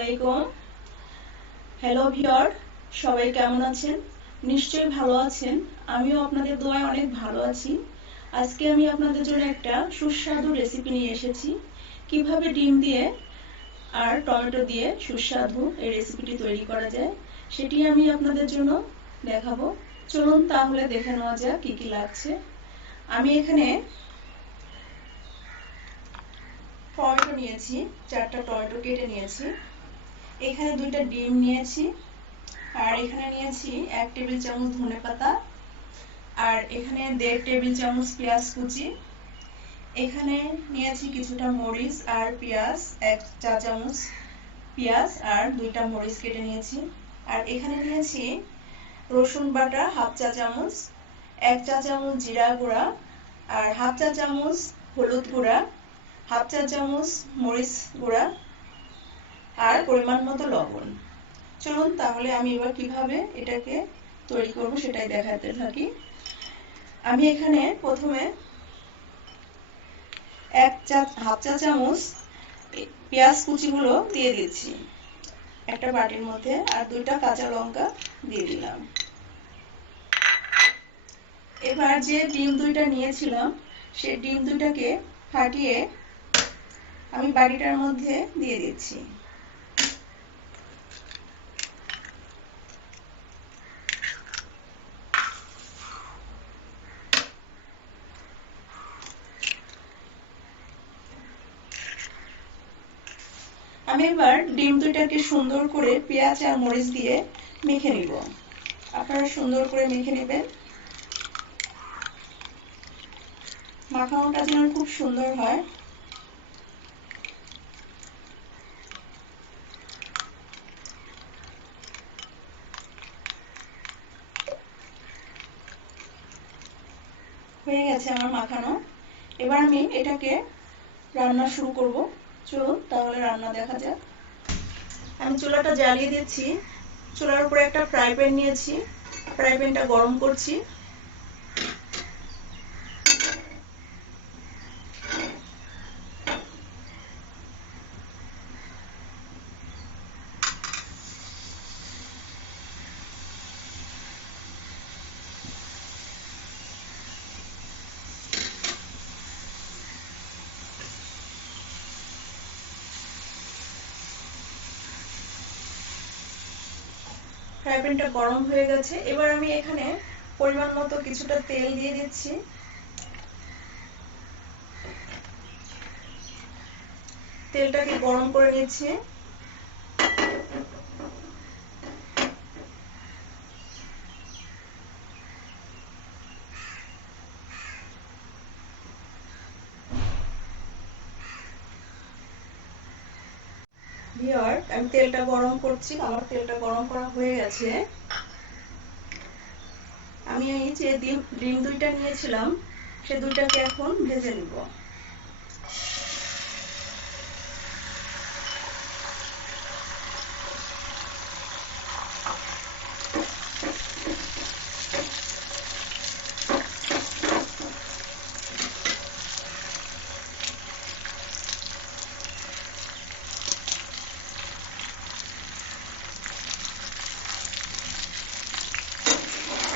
আলাইকুম। Hello viewer, সবাই কেমন আছেন? নিশ্চয়ই ভালো আছেন। আমিও আপনাদের দোয়ায় অনেক ভালো আছি। আজকে আমি আপনাদের জন্য একটা সুস্বাদু রেসিপি নিয়ে এসেছি। কিভাবে ডিম দিয়ে আর টমেটো দিয়ে সুস্বাদু এই রেসিপিটি তৈরি করা যায় সেটি আমি আপনাদের জন্য দেখাবো। চলুন তাহলে দেখে নেওয়া যাক কি কি লাগছে। আমি এখানে টমেটো নিয়েছি, 4টা টমেটো কেটে নিয়েছি। এখানে 2টা ডিম নিয়েছি, আর এখানে নিয়েছি 1 টেবিল চামচ ধনেপাতা, আর এখানে 1.5 টেবিল চামচ পেঁয়াজ কুচি। এখানে নিয়েছি কিছুটা মরিচ আর পেঁয়াজ, 1 চা চামচ পেঁয়াজ আর 2টা মরিচ কেটে নিয়েছি। আর এখানে নিয়েছি রসুন বাটা হাফ চা চামচ, 1 চা চামচ জিরা গুঁড়া, আর হাফ চা চামচ হলুদ গুঁড়া, হাফ চা চামচ মরিচ গুঁড়া, আর পরিমাণ মতো লবণ। চলুন তাহলে আমি এবার কিভাবে এটাকে তৈরি করব সেটাই দেখাতে থাকি। আমি এখানে প্রথমে হাফ চা চামচ পেঁয়াজ কুচিগুলো দিয়ে দিচ্ছি একটা বাটির মধ্যে, আর 2টা কাঁচা লঙ্কা দিয়ে দিলাম। এবার যে ডিম 2টা নিয়েছিলাম সেই ডিম 2টাকে ফাটিয়ে আমি বাটিটার মধ্যে দিয়ে দিচ্ছি। আমি এবার ডিম 2টাকে সুন্দর করে পেঁয়াজ আর মরিচ দিয়ে মেখে নিব। আপনারা সুন্দর করে মেখে নেবেন। মাখানোটা যেন খুব সুন্দর হয়। হয়ে গেছে আমার মাখানো। এবার আমি এটাকে রান্না শুরু করব। চলুন তাহলে রান্না দেখা যাক। আমি চুলাটা জ্বালিয়ে দিচ্ছি। চুলার উপরে একটা ফ্রাই প্যান নিয়েছি, ফ্রাই প্যানটা গরম করছি। ফ্রাই প্যানটা গরম হয়ে গেছে। এবার আমি এখানে পরিমাণ মতো কিছুটা তেল দিয়ে দিচ্ছি। তেলটাকে গরম করে নিচ্ছি। ভিউয়ার, আমি তেলটা গরম করছি। আমার তেলটা গরম করা হয়ে গেছে। আমি এই যে ডিম 2টা নিয়েছিলাম সে 2টাকে এখন ভেজে নিব।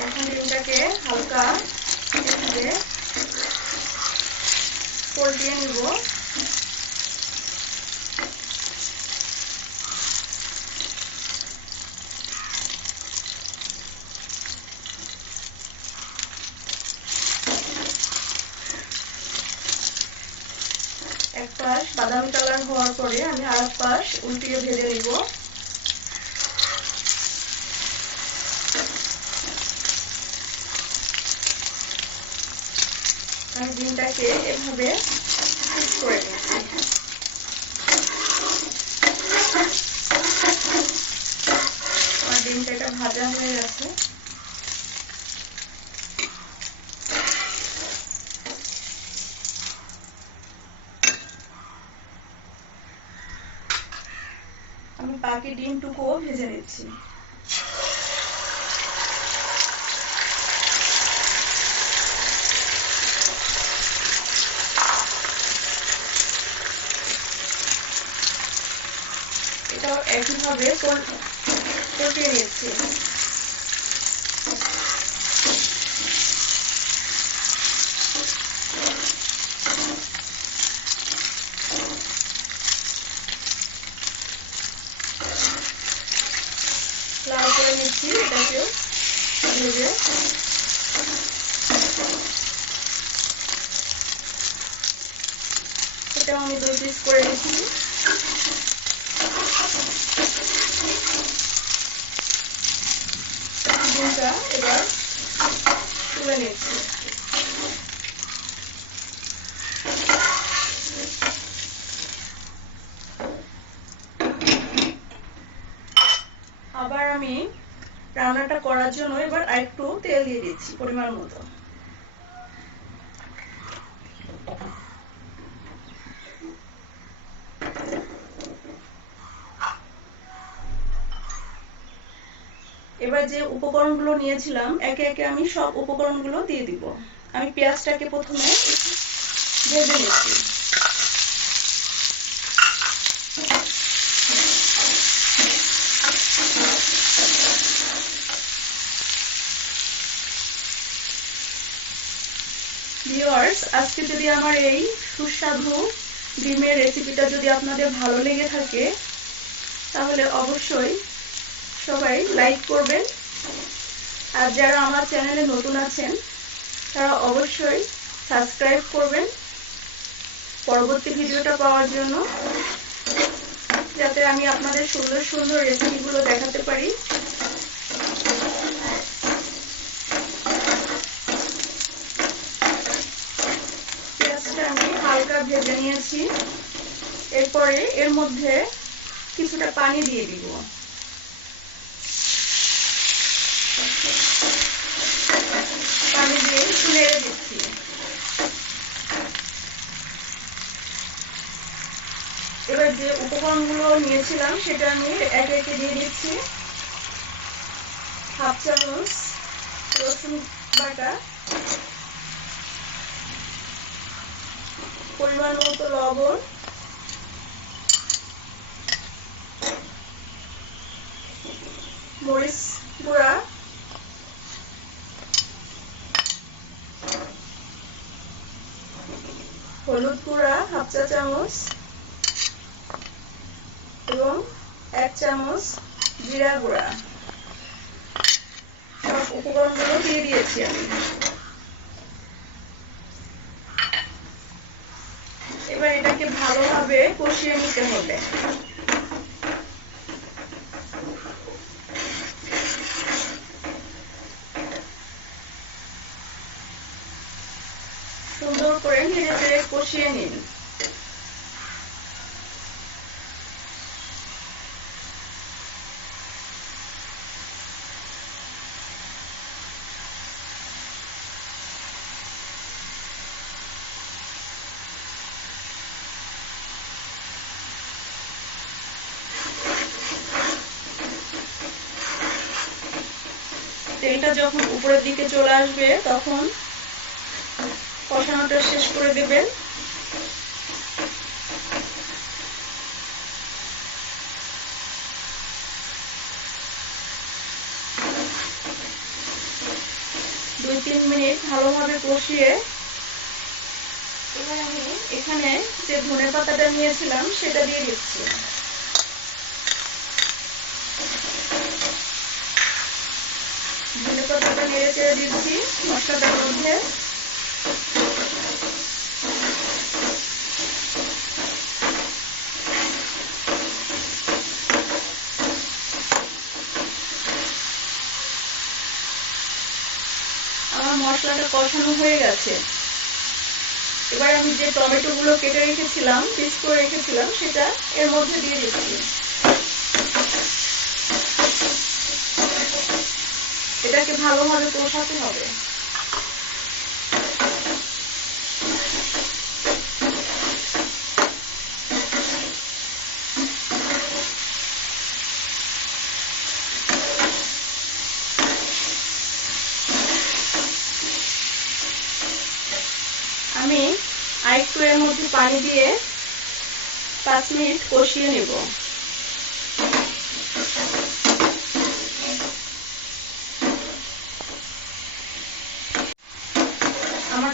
এখন ডিমটাকে হালকা এভাবে পল্টিয়ে নিব। এক পাশ বাদামি কালার হওয়ার পরে আমি আর এক পাশ উল্টিয়ে ভেজে নিব। আমি ডিমটাকে এভাবে পিস করে নিচ্ছি। আমার ডিমটা এটা ভাজা হয়ে গেছে। আমি বাকি ডিমটুকুও ভেজে নিচ্ছি। এটা একইভাবে কষিয়ে নিচ্ছি। লাল করে নিচ্ছি এটাকেও ভেজে। এটাও আমি 2 পিস করে নিচ্ছি। ডিমটা এবার তুলে নিচ্ছি। আবার আমি রান্নাটা করার জন্য এবার আরেকটু তেল দিয়ে দিচ্ছি পরিমাণ মতো। এবার যে উপকরণগুলো নিয়েছিলাম একে একে আমি সব উপকরণগুলো দিয়ে দিব। আমি পেঁয়াজটাকে প্রথমে ভেজে নিচ্ছি। ভিউয়ার্স, আজকে যদি আমার এই সুস্বাদু ডিমের রেসিপিটা যদি আপনাদের ভালো লেগে থাকে তাহলে অবশ্যই সবাই লাইক করবেন। আর যারা আমার চ্যানেলে নতুন আছেন তারা অবশ্যই সাবস্ক্রাইব করবেন পরবর্তী ভিডিওটা পাওয়ার জন্য, যাতে আমি আপনাদের সুন্দর সুন্দর রেসিপিগুলো দেখাতে পারি। পেঁয়াজটা আমি হালকা ভেজে নিয়েছি। এরপরে এর মধ্যে কিছুটা পানি দিয়ে দিব। পানি দিয়ে একটু নেড়ে দিচ্ছি। এবার যে উপকরণগুলো নিয়েছিলাম সেটা আমি একে একে দিয়ে দিচ্ছি। 1/2 চামচ রসুন বাটা, পরিমাণ মতো লবণ, মরিচ গুঁড়া, হলুদ গুঁড়া 1/2 চা চামচ এবং 1 চামচ জিরা গুঁড়া। সব উপকরণগুলো দিয়ে দিয়েছি আমি। এবার এটাকে ভালোভাবে কষিয়ে নিতে হবে। সুন্দর করে নেড়ে কষিয়ে নিন। তেলটা যখন উপরের দিকে চলে আসবে তখন কষানোটা শেষ করে দেবেন। দুই 3 মিনিট ভালোভাবে কষিয়ে এবার আমি এখানে যে ধনেপাতাটা নিয়েছিলাম সেটা দিয়ে দিচ্ছি। ধনেপাতাটা নেড়ে চেড়ে দিচ্ছি মশলাটার মধ্যে। আমার মশলাটা কষানো হয়ে গেছে। এবার আমি যে টমেটো গুলো কেটে রেখেছিলাম, পিস করে রেখেছিলাম, সেটা এর মধ্যে দিয়ে দিচ্ছি। এটাকে ভালোভাবে কষাতে হবে। আমি আরেকটু এর মধ্যে পানি দিয়ে 5 মিনিট কষিয়ে নেব।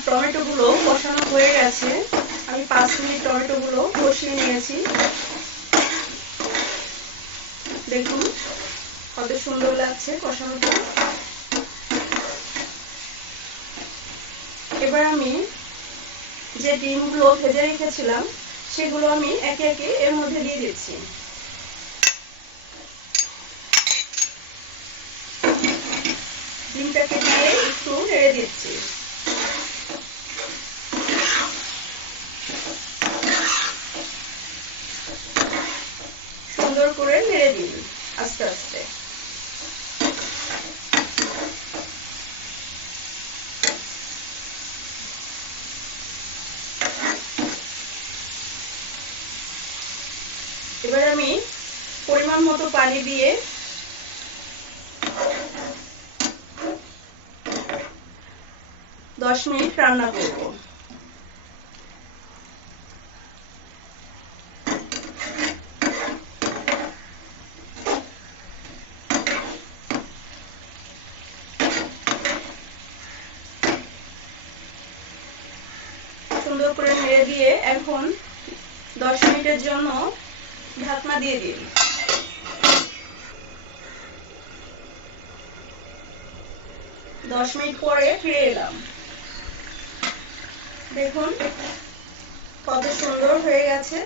টমেটোগুলো কষানো হয়ে গেছে। আমি 5 মিনিট টমেটোগুলো কষিয়ে নিয়েছি। দেখুন কত সুন্দর লাগছে কষানোটা। এবার আমি যে ডিমগুলো ভেজে রেখেছিলাম সেগুলো আমি একে একে এর মধ্যে দিয়ে দিচ্ছি। ডিমটাকে দিয়ে একটু নেড়ে দিচ্ছি। সুন্দর করে নেড়ে দিন আস্তে আস্তে। এবার আমি পরিমাণ মতো পানি দিয়ে 10 মিনিট রান্না করব। সুন্দর করে নেড়ে দিয়ে এখন 10 মিনিটের জন্য ঢাকনা দিয়ে দিন। 10 মিনিট পরে ফিরে এলাম। দেখুন কত সুন্দর হয়ে গেছে।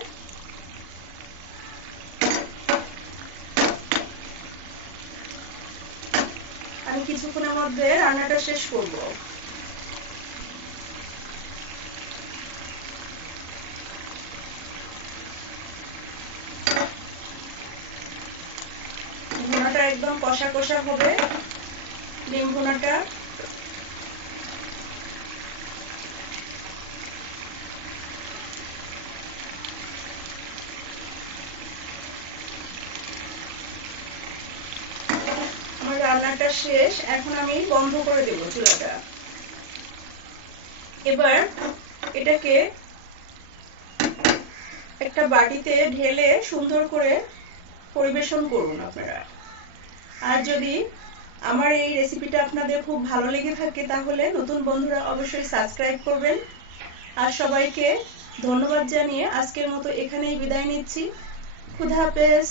আমি কিছুক্ষণের মধ্যে রান্নাটা শেষ করব। ভুনাটা একদম কষা কষা হবে। ডিম ভুনাটা আমার রান্নাটা শেষ। এখন আমি বন্ধ করে দেব চুলাটা। এবার এটাকে একটা বাটিতে ঢেলে সুন্দর করে পরিবেশন করুন আপনারা। আর যদি আমার এই রেসিপিটা আপনাদের খুব ভালো লেগে থাকে তাহলে নতুন বন্ধুরা অবশ্যই সাবস্ক্রাইব করবেন। আর সবাইকে ধন্যবাদ জানিয়ে আজকের মতো এখানেই বিদায় নিচ্ছি। খুদা হাফেজ।